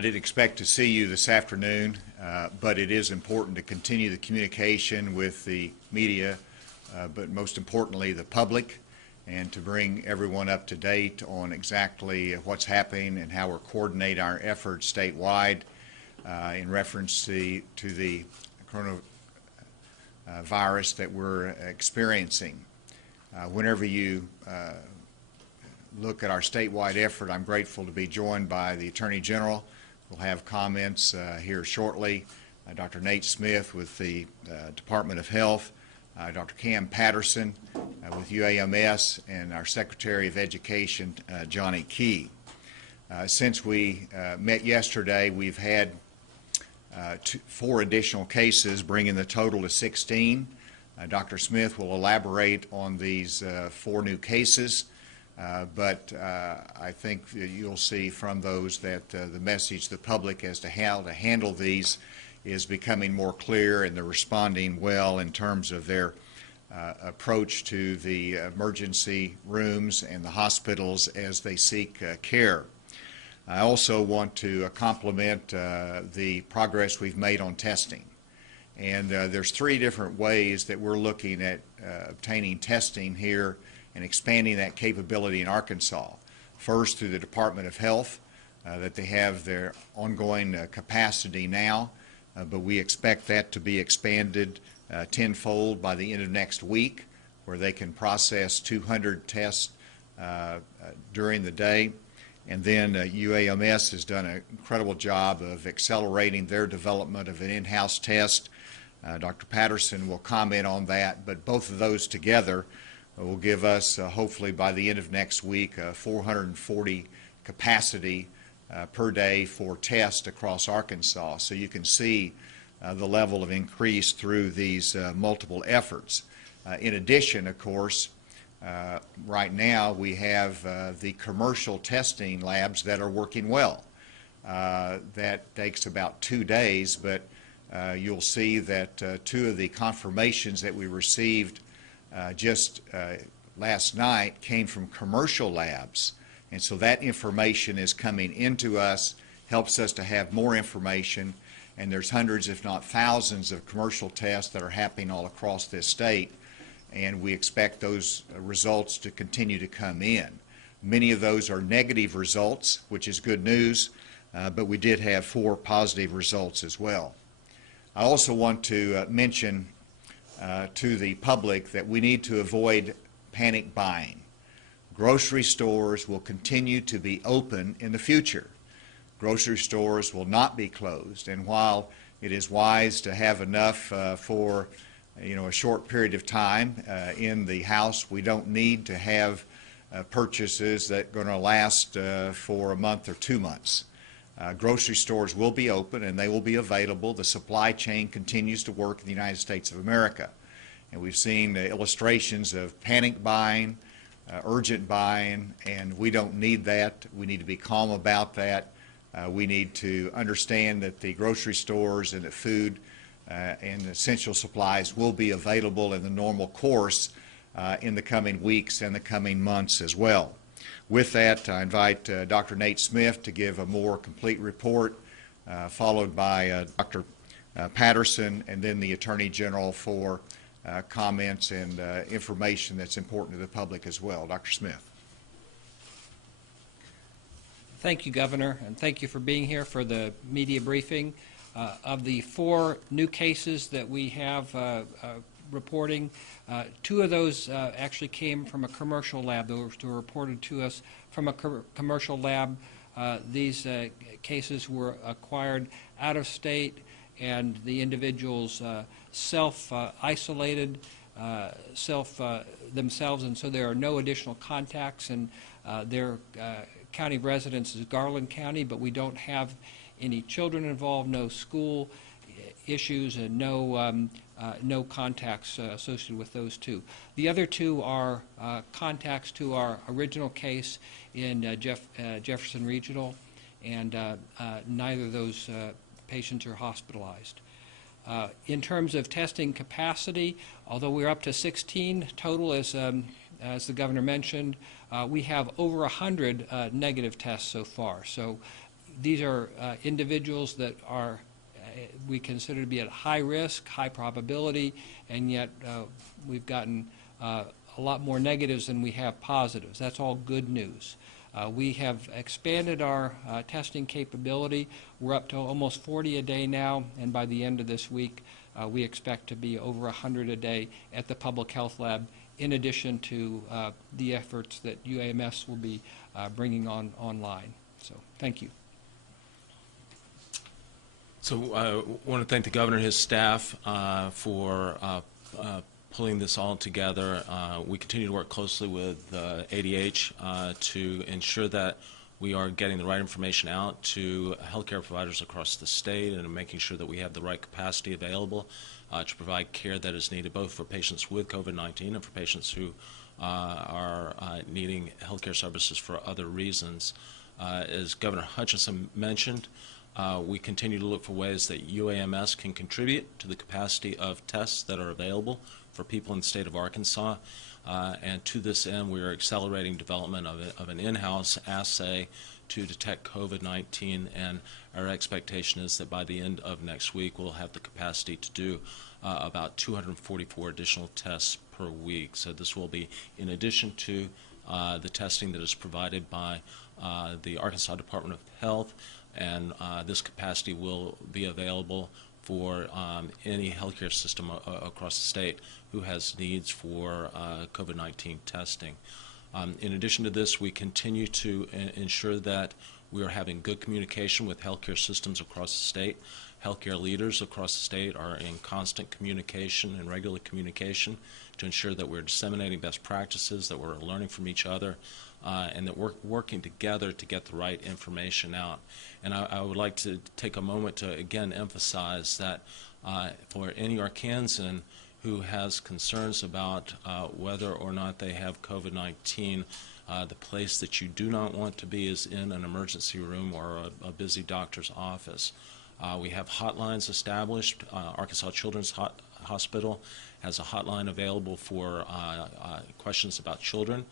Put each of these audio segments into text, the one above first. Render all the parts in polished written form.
I did expect to see you this afternoon, but it is important to continue the communication with the media, but most importantly the public, and to bring everyone up to date on exactly what's happening and how we're coordinating our efforts statewide in reference to the coronavirus that we're experiencing. Whenever you look at our statewide effort, I'm grateful to be joined by the Attorney General. We'll have comments here shortly. Dr. Nate Smith with the Department of Health, Dr. Patterson with UAMS, and our Secretary of Education, Johnny Key. Since we met yesterday, we've had 4 additional cases, bringing the total to 16. Dr. Smith will elaborate on these 4 new cases. But I think you'll see from those that the message to the public as to how to handle these is becoming more clear, and they're responding well in terms of their approach to the emergency rooms and the hospitals as they seek care. I also want to compliment the progress we've made on testing. And there's 3 different ways that we're looking at obtaining testing here and expanding that capability in Arkansas. First, through the Department of Health, that they have their ongoing capacity now, but we expect that to be expanded tenfold by the end of next week, where they can process 200 tests during the day. And then UAMS has done an incredible job of accelerating their development of an in-house test. Dr. Patterson will comment on that, but both of those together will give us, hopefully by the end of next week, 440 capacity per day for tests across Arkansas. So you can see the level of increase through these multiple efforts. In addition, of course, right now we have the commercial testing labs that are working well. That takes about 2 days, but you'll see that 2 of the confirmations that we received just last night came from commercial labs, and so that information is coming into us, helps us to have more information, and there's hundreds if not thousands of commercial tests that are happening all across this state, and we expect those results to continue to come in. Many of those are negative results, which is good news, but we did have 4 positive results as well. I also want to mention to the public that we need to avoid panic buying. Grocery stores will continue to be open in the future. Grocery stores will not be closed, and while it is wise to have enough for a short period of time in the house, we don't need to have purchases that are going to last for a month or 2 months. Grocery stores will be open and they will be available. The supply chain continues to work in the United States of America. And we've seen illustrations of panic buying, urgent buying, and we don't need that. We need to be calm about that. We need to understand that the grocery stores and the food and essential supplies will be available in the normal course in the coming weeks and the coming months as well. With that, I invite Dr. Nate Smith to give a more complete report, followed by Dr. Patterson, and then the Attorney General for comments and information that's important to the public as well. Dr. Smith. Thank you, Governor, and thank you for being here for the media briefing. Of the 4 new cases that we have reporting, 2 of those actually came from a commercial lab. Those were reported to us from a commercial lab. These cases were acquired out of state, and the individuals self-isolated themselves, and so there are no additional contacts, and their county residence is Garland County, but we don't have any children involved, no school issues, and no contacts associated with those 2. The other 2 are contacts to our original case in Jefferson Regional, and neither of those patients are hospitalized. In terms of testing capacity, although we're up to 16 total, as the Governor mentioned, we have over 100 negative tests so far. So These are individuals that are we consider to be at high risk, high probability, and yet we've gotten a lot more negatives than we have positives. That's all good news. We have expanded our testing capability. We're up to almost 40 a day now, and by the end of this week, we expect to be over 100 a day at the Public Health Lab, in addition to the efforts that UAMS will be bringing online. So, thank you. So I want to thank the governor and his staff for pulling this all together. We continue to work closely with ADH to ensure that we are getting the right information out to healthcare providers across the state and making sure that we have the right capacity available to provide care that is needed both for patients with COVID-19 and for patients who are needing healthcare services for other reasons. As Governor Hutchinson mentioned, we continue to look for ways that UAMS can contribute to the capacity of tests that are available for people in the state of Arkansas. And to this end, we are accelerating development of an in-house assay to detect COVID-19, and our expectation is that by the end of next week, we'll have the capacity to do about 244 additional tests per week. So this will be in addition to the testing that is provided by the Arkansas Department of Health, and this capacity will be available for any healthcare system across the state who has needs for COVID-19 testing. In addition to this, we continue to ensure that we are having good communication with healthcare systems across the state. Healthcare leaders across the state are in constant communication and regular communication to ensure that we're disseminating best practices, that we're learning from each other, and that we're working together to get the right information out. And I would like to take a moment to again emphasize that for any Arkansan who has concerns about whether or not they have COVID-19, the place that you do not want to be is in an emergency room or a busy doctor's office. We have hotlines established. Arkansas Children's Hospital has a hotline available for questions about children.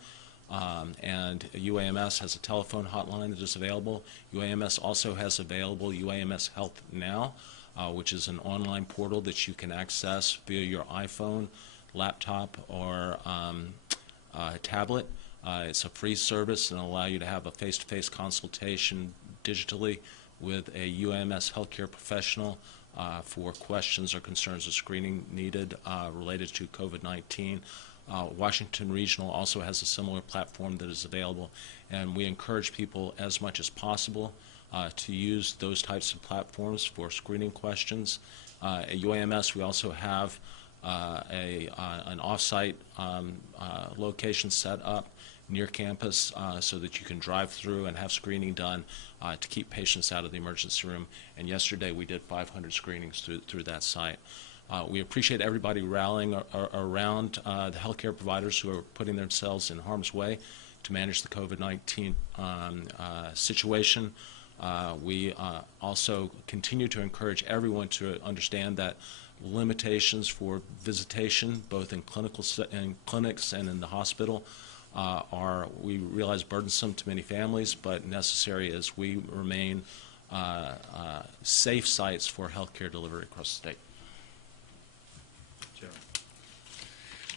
And UAMS has a telephone hotline that is available. UAMS also has available UAMS Health Now, which is an online portal that you can access via your iPhone, laptop, or tablet. It's a free service and allow you to have a face-to-face consultation digitally with a UAMS healthcare professional for questions or concerns or screening needed related to COVID-19. Washington Regional also has a similar platform that is available, and we encourage people as much as possible to use those types of platforms for screening questions. At UAMS, we also have an off-site location set up near campus so that you can drive through and have screening done to keep patients out of the emergency room. And yesterday we did 500 screenings through that site. We appreciate everybody rallying around the healthcare providers who are putting themselves in harm's way to manage the COVID-19 situation. We also continue to encourage everyone to understand that limitations for visitation, both in clinics and in the hospital, we realize burdensome to many families, but necessary as we remain safe sites for healthcare delivery across the state.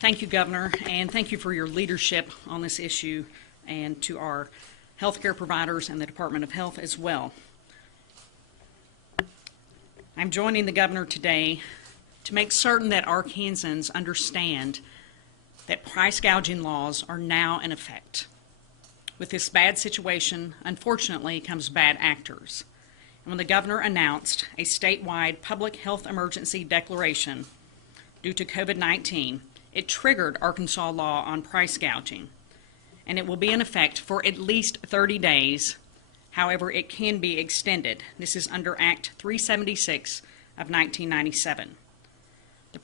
Thank you, Governor, and thank you for your leadership on this issue, and to our healthcare providers and the Department of Health as well. I'm joining the Governor today to make certain that Arkansans understand that price gouging laws are now in effect. With this bad situation, unfortunately, comes bad actors. And when the Governor announced a statewide public health emergency declaration due to COVID-19, it triggered Arkansas law on price gouging, and it will be in effect for at least 30 days. However, it can be extended. This is under Act 376 of 1997. The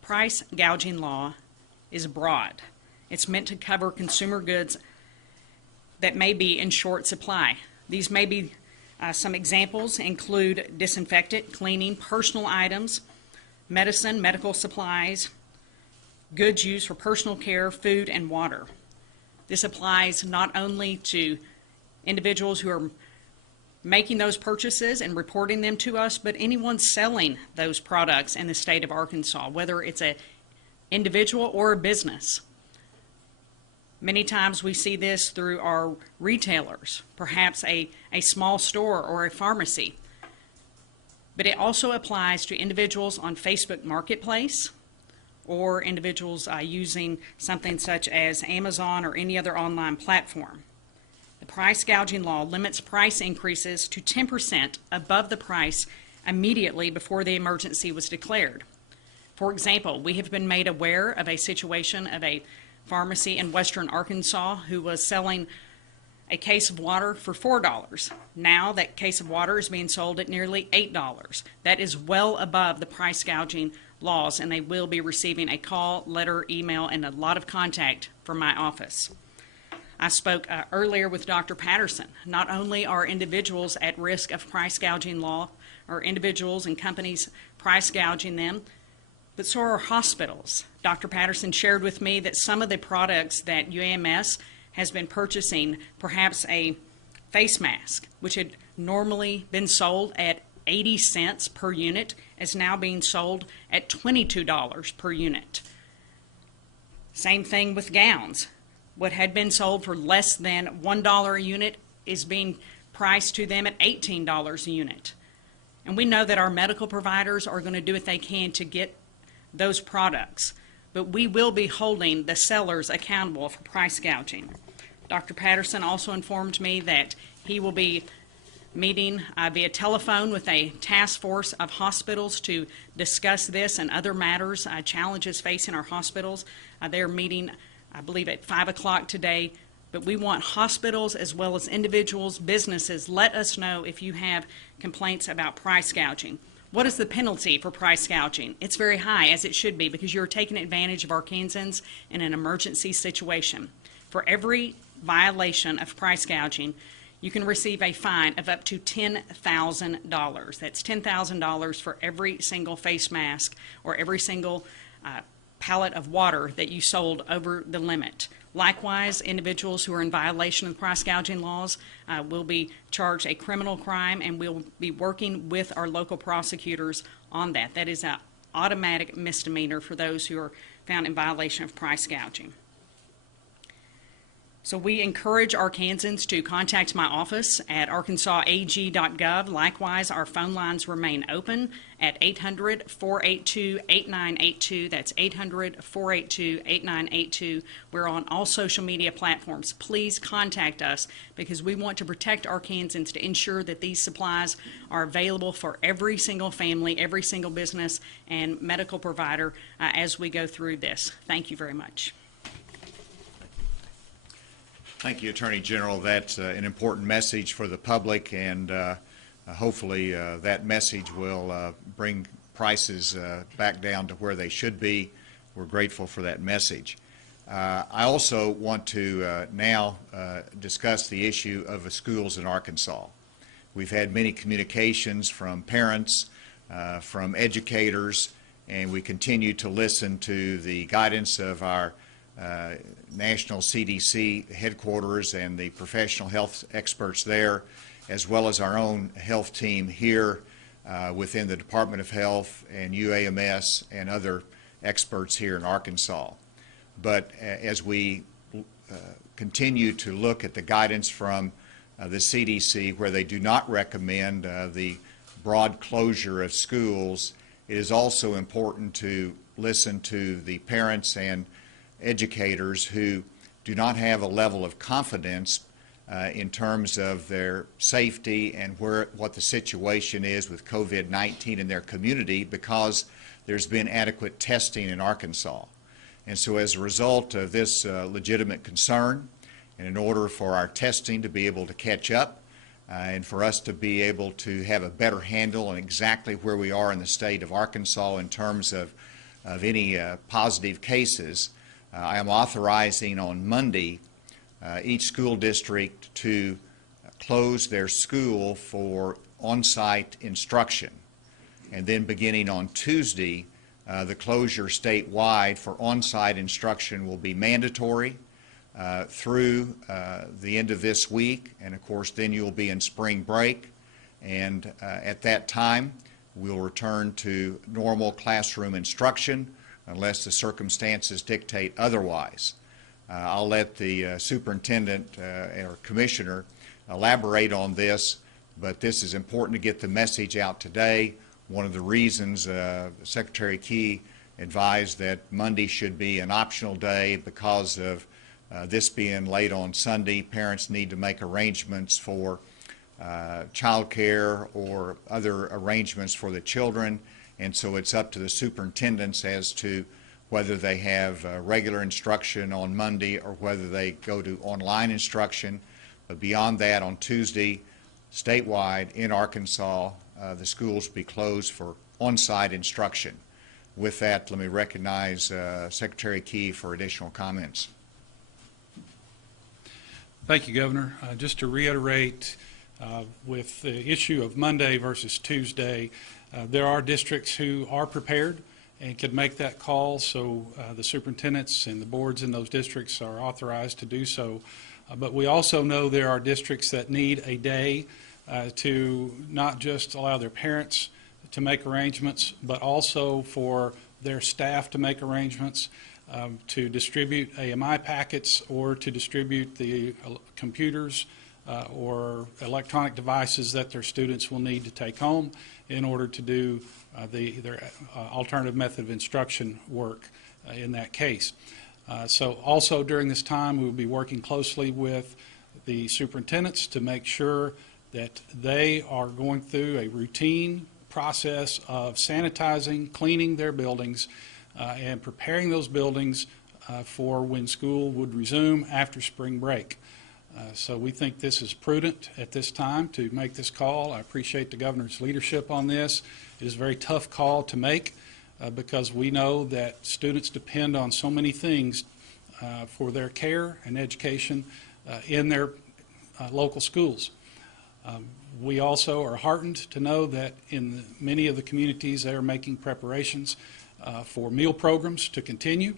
price gouging law is broad. It's meant to cover consumer goods that may be in short supply. These may be some examples include disinfectant, cleaning, personal items, medicine, medical supplies, goods used for personal care, food, and water. This applies not only to individuals who are making those purchases and reporting them to us, but anyone selling those products in the state of Arkansas, whether it's an individual or a business. Many times we see this through our retailers, perhaps a small store or a pharmacy. But it also applies to individuals on Facebook Marketplace or individuals using something such as Amazon or any other online platform. The price gouging law limits price increases to 10% above the price immediately before the emergency was declared. For example, we have been made aware of a situation of a pharmacy in western Arkansas who was selling a case of water for $4. Now that case of water is being sold at nearly $8. That is well above the price gouging laws, and they will be receiving a call, letter, email, and a lot of contact from my office. I spoke earlier with Dr. Patterson. Not only are individuals at risk of price gouging law, or individuals and companies price gouging them, but so are hospitals. Dr. Patterson shared with me that some of the products that UAMS has been purchasing, perhaps a face mask, which had normally been sold at 80 cents per unit, is now being sold at $22 per unit. Same thing with gowns. What had been sold for less than $1 a unit is being priced to them at $18 a unit. And we know that our medical providers are going to do what they can to get those products, but we will be holding the sellers accountable for price gouging. Dr. Patterson also informed me that he will be meeting via telephone with a task force of hospitals to discuss this and other matters, challenges facing our hospitals. They're meeting, I believe, at 5 o'clock today. But we want hospitals as well as individuals, businesses, let us know if you have complaints about price gouging. What is the penalty for price gouging? It's very high, as it should be, because you're taking advantage of Arkansans in an emergency situation. For every violation of price gouging, you can receive a fine of up to $10,000. That's $10,000 for every single face mask or every single pallet of water that you sold over the limit. Likewise, individuals who are in violation of the price gouging laws will be charged a criminal crime, and we'll be working with our local prosecutors on that. That is an automatic misdemeanor for those who are found in violation of price gouging. So we encourage Arkansans to contact my office at arkansasag.gov. Likewise, our phone lines remain open at 800-482-8982. That's 800-482-8982. We're on all social media platforms. Please contact us because we want to protect Arkansans to ensure that these supplies are available for every single family, every single business, and medical provider as we go through this. Thank you very much. Thank you, Attorney General. That's an important message for the public, and hopefully that message will bring prices back down to where they should be. We're grateful for that message. I also want to now discuss the issue of the schools in Arkansas. We've had many communications from parents, from educators, and we continue to listen to the guidance of our National CDC headquarters and the professional health experts there, as well as our own health team here within the Department of Health and UAMS and other experts here in Arkansas. But as we continue to look at the guidance from the CDC, where they do not recommend the broad closure of schools, it is also important to listen to the parents and educators who do not have a level of confidence in terms of their safety and what the situation is with COVID-19 in their community, because there's been adequate testing in Arkansas. And so as a result of this legitimate concern, and in order for our testing to be able to catch up and for us to be able to have a better handle on exactly where we are in the state of Arkansas in terms of any positive cases, I am authorizing on Monday each school district to close their school for on-site instruction. And then beginning on Tuesday, the closure statewide for on-site instruction will be mandatory. through the end of this week, and of course then you'll be in spring break, and at that time we'll return to normal classroom instruction unless the circumstances dictate otherwise. I'll let the superintendent or commissioner elaborate on this, but this is important to get the message out today. One of the reasons Secretary Key advised that Monday should be an optional day because of this being late on Sunday. Parents need to make arrangements for child care or other arrangements for the children, and so it's up to the superintendents as to whether they have regular instruction on Monday or whether they go to online instruction. But beyond that, on Tuesday, statewide in Arkansas, the schools will be closed for on-site instruction. With that, let me recognize Secretary Key for additional comments. Thank you, Governor. Just to reiterate, with the issue of Monday versus Tuesday, there are districts who are prepared and can make that call, so the superintendents and the boards in those districts are authorized to do so. But we also know there are districts that need a day to not just allow their parents to make arrangements, but also for their staff to make arrangements to distribute AMI packets or to distribute the computers or electronic devices that their students will need to take home in order to do their alternative method of instruction work in that case. So also during this time, we will be working closely with the superintendents to make sure that they are going through a routine process of sanitizing, cleaning their buildings, and preparing those buildings for when school would resume after spring break. So we think this is prudent at this time to make this call. I appreciate the governor's leadership on this. It is a very tough call to make because we know that students depend on so many things for their care and education in their local schools. We also are heartened to know that in many of the communities they are making preparations for meal programs to continue.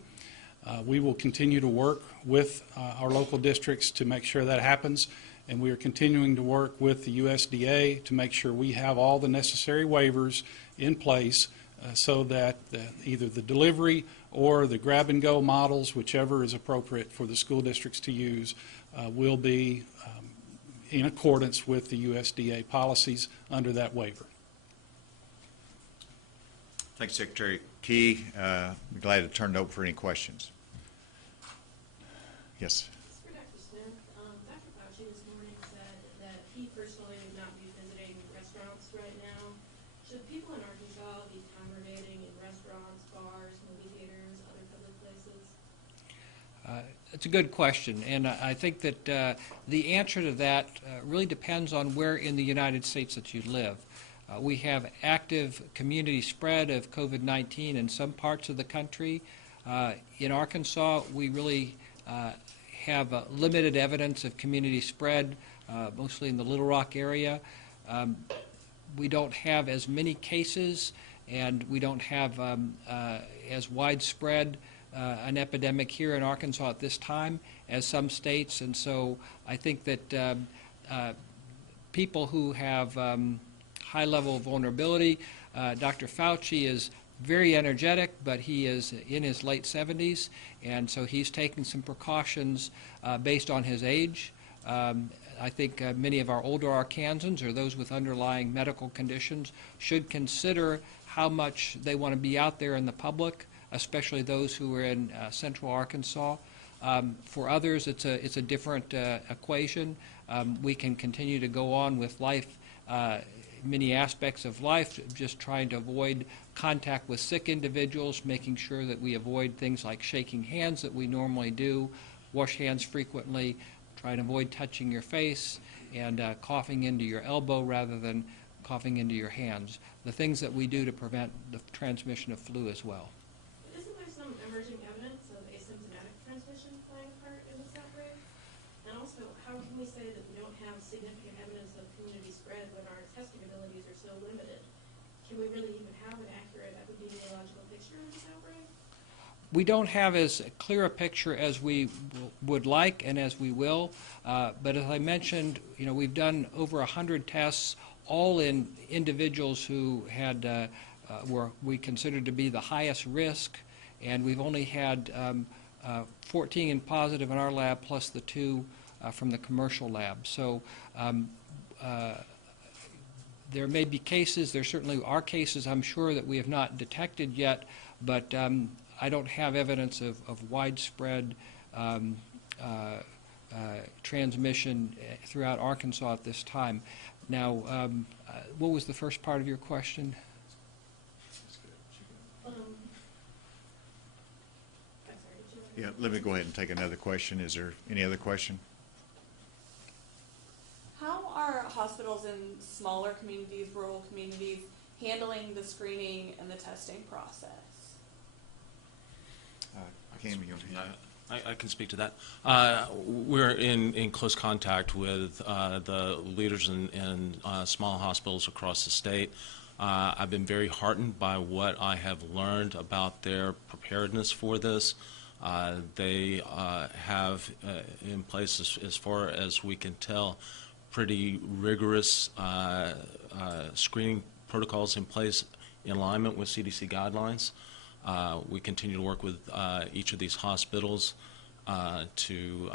We will continue to work with our local districts to make sure that happens, and we are continuing to work with the USDA to make sure we have all the necessary waivers in place so that either the delivery or the grab-and-go models, whichever is appropriate for the school districts to use, will be in accordance with the USDA policies under that waiver. Thanks, Secretary Key. I'm glad to turn it over for any questions. Yes. For Dr. Smith, Dr. Fauci this morning said that he personally would not be visiting restaurants right now. Should people in Arkansas be congregating in restaurants, bars, movie theaters, other public places? It's a good question, and I think that the answer to that really depends on where in the United States that you live. We have active community spread of COVID-19 in some parts of the country. In Arkansas, we really have limited evidence of community spread, mostly in the Little Rock area. We don't have as many cases, and we don't have as widespread an epidemic here in Arkansas at this time as some states, and so I think that people who have high level of vulnerability, Dr. Fauci is very energetic, but he is in his late 70s, and so he's taking some precautions based on his age. I think many of our older Arkansans or those with underlying medical conditions should consider how much they want to be out there in the public, especially those who are in central Arkansas. For others, it's a different equation. We can continue to go on with life, many aspects of life, just trying to avoid contact with sick individuals, making sure that we avoid things like shaking hands that we normally do, wash hands frequently, try to avoid touching your face, and coughing into your elbow rather than coughing into your hands. The things that we do to prevent the transmission of flu as well. Isn't there some emerging evidence of asymptomatic transmission playing a part in this outbreak? And also, how can we say that we don't have significant evidence of community spread when our testing abilities are so limited? Can we really even have an accurate epidemiological picture of this outbreak? We don't have as clear a picture as we would like and as we will, but as I mentioned, we've done over 100 tests, all in individuals who had were we considered to be the highest risk, and we've only had 14 positive in our lab, plus the 2 from the commercial lab. So there may be cases, there certainly are cases, I'm sure, that we have not detected yet, but I don't have evidence of widespread transmission throughout Arkansas at this time. Now, what was the first part of your question? I'm sorry, did you have- Yeah, let me go ahead and take another question. Is there any other question? How are hospitals in smaller communities, rural communities, handling the screening and the testing process? Cam, you want to- I can speak to that. We're in close contact with the leaders in small hospitals across the state. I've been very heartened by what I have learned about their preparedness for this. They have in place, as far as we can tell, pretty rigorous screening protocols in place in alignment with CDC guidelines. We continue to work with each of these hospitals to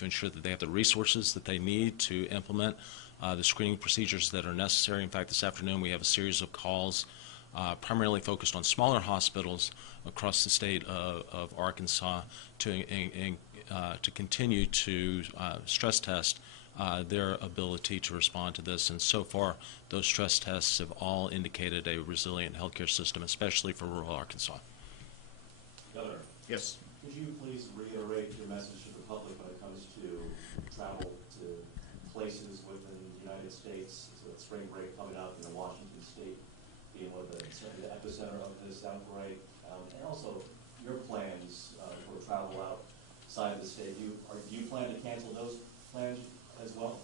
ensure that they have the resources that they need to implement the screening procedures that are necessary. In fact, this afternoon we have a series of calls primarily focused on smaller hospitals across the state of Arkansas to continue to stress test their ability to respond to this. And so far, those stress tests have all indicated a resilient healthcare system, especially for rural Arkansas. Governor, Yes. could you please reiterate your message to the public when it comes to travel to places within the United States, so that spring break coming up, Washington State being one of the epicenter of this outbreak, and also your plans for travel outside of the state. Do you plan to cancel those plans as well?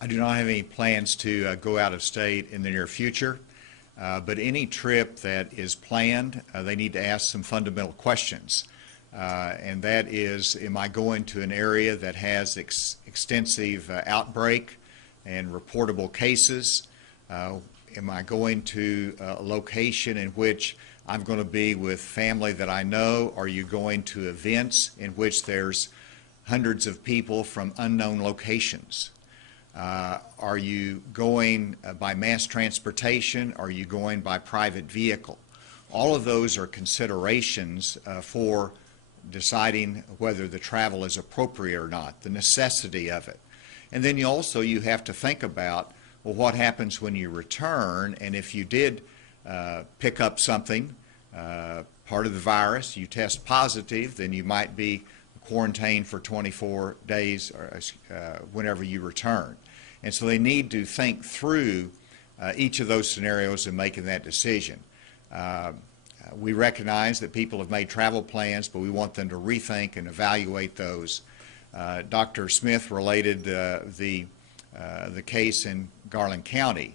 I do not have any plans to go out of state in the near future, but any trip that is planned, they need to ask some fundamental questions. And that is, am I going to an area that has extensive outbreak and reportable cases? Am I going to a location in which I'm going to be with family that I know? Are you going to events in which there's hundreds of people from unknown locations? Are you going by mass transportation? Are you going by private vehicle? All of those are considerations for deciding whether the travel is appropriate or not, the necessity of it. And then you have to think about, well, what happens when you return, and if you did pick up something, part of the virus, you test positive, then you might be quarantined for 24 days or, whenever you return. And so they need to think through each of those scenarios in making that decision. We recognize that people have made travel plans, but we want them to rethink and evaluate those. Dr. Smith related the case in Garland County.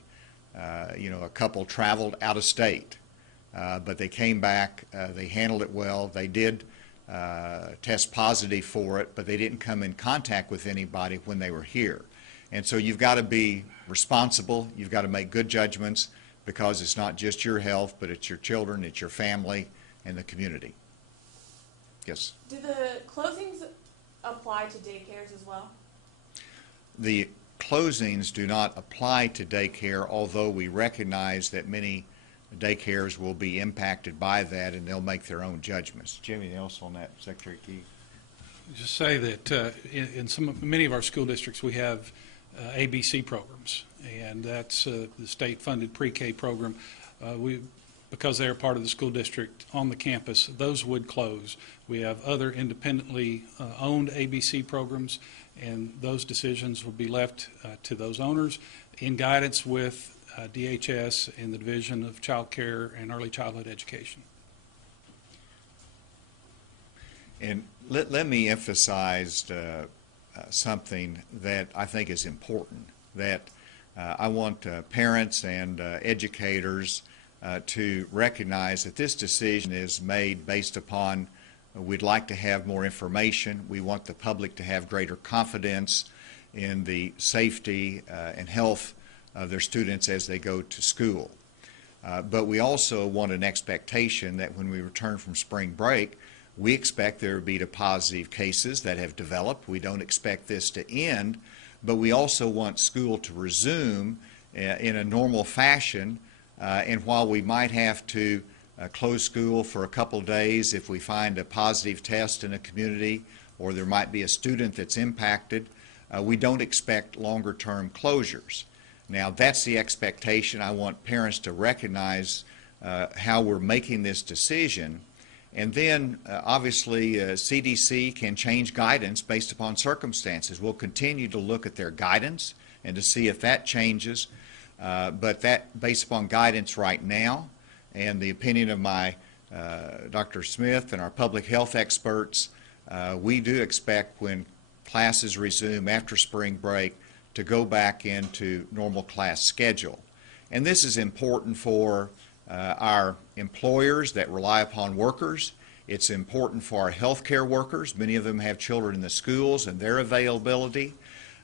A couple traveled out of state, but they came back, they handled it well, they did test positive for it, but they didn't come in contact with anybody when they were here. And so you've got to be responsible, you've got to make good judgments, because it's not just your health, but it's your children, it's your family, and the community. Yes? Do the closings apply to daycares as well? The closings do not apply to daycare, although we recognize that many daycares will be impacted by that, and they'll make their own judgments. Jimmy, anything else on that, Secretary Key? Just say that in many of our school districts, we have ABC programs, and that's the state-funded pre-K program. Because they're part of the school district on the campus, those would close. We have other independently owned ABC programs, and those decisions will be left to those owners in guidance with DHS and the Division of Child Care and Early Childhood Education. And let me emphasize something that I think is important, that I want parents and educators to recognize that this decision is made based upon we'd like to have more information. We want the public to have greater confidence in the safety and health of their students as they go to school. But we also want an expectation that when we return from spring break, we expect there will be positive cases that have developed. We don't expect this to end, but we also want school to resume in a normal fashion. And while we might have to close school for a couple days if we find a positive test in a community or there might be a student that's impacted, we don't expect longer-term closures. Now, that's the expectation. I want parents to recognize how we're making this decision. And then, obviously, CDC can change guidance based upon circumstances. We'll continue to look at their guidance and to see if that changes. But that, based upon guidance right now and the opinion of my Dr. Smith and our public health experts, we do expect when classes resume after spring break to go back into normal class schedule. And this is important for our employers that rely upon workers. It's important for our healthcare workers. Many of them have children in the schools and their availability.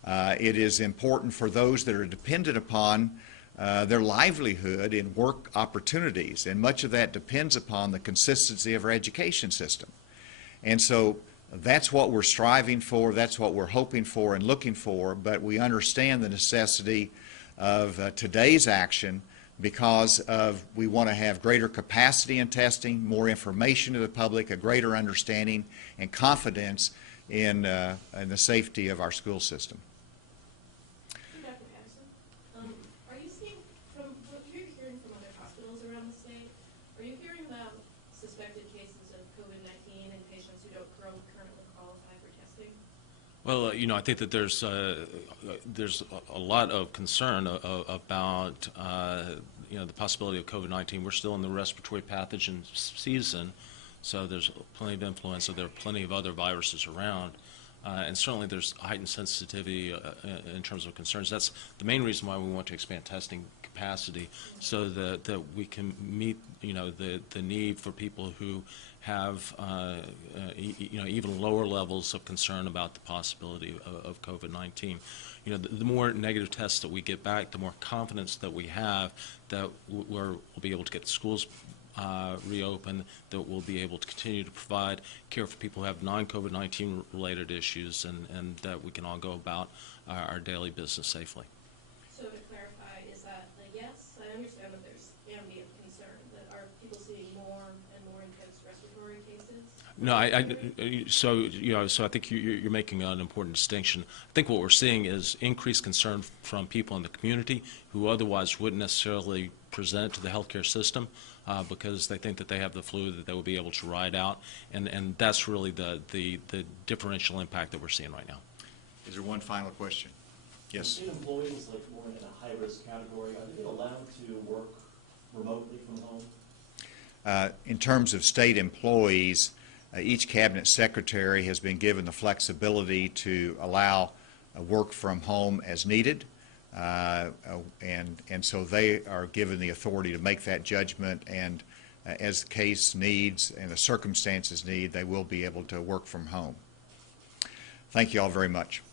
It is important for those that are dependent upon their livelihood in work opportunities, and much of that depends upon the consistency of our education system. And so that's what we're striving for, that's what we're hoping for and looking for, but we understand the necessity of today's action because we want to have greater capacity in testing, more information to the public, a greater understanding and confidence in the safety of our school system. Dr. Patterson, are you seeing, from what you're hearing from other hospitals around the state, are you hearing about suspected cases of COVID-19 in patients who don't currently qualify for testing? Well, I think that there's a lot of concern about the possibility of COVID-19. We're still in the respiratory pathogen season, so there's plenty of influenza. There are plenty of other viruses around, and certainly there's heightened sensitivity in terms of concerns. That's the main reason why we want to expand testing capacity, so that we can meet the need for people who have even lower levels of concern about the possibility of COVID-19. The more negative tests that we get back, the more confidence that we have that we'll be able to get schools reopened, that we'll be able to continue to provide care for people who have non-COVID-19 related issues, and that we can all go about our daily business safely. So to clarify, is that a yes? I understand that there's ambient concern, but are people seeing more and more intense respiratory cases? No, so I think you're making an important distinction. I think what we're seeing is increased concern from people in the community who otherwise wouldn't necessarily present to the healthcare system because they think that they have the flu that they will be able to ride out, and that's really the differential impact that we're seeing right now. Is there one final question? Yes. State employees, like more in a high-risk category, are they allowed to work remotely from home? In terms of state employees, each cabinet secretary has been given the flexibility to allow work from home as needed, and so they are given the authority to make that judgment, and as the case needs and the circumstances need, they will be able to work from home. Thank you all very much.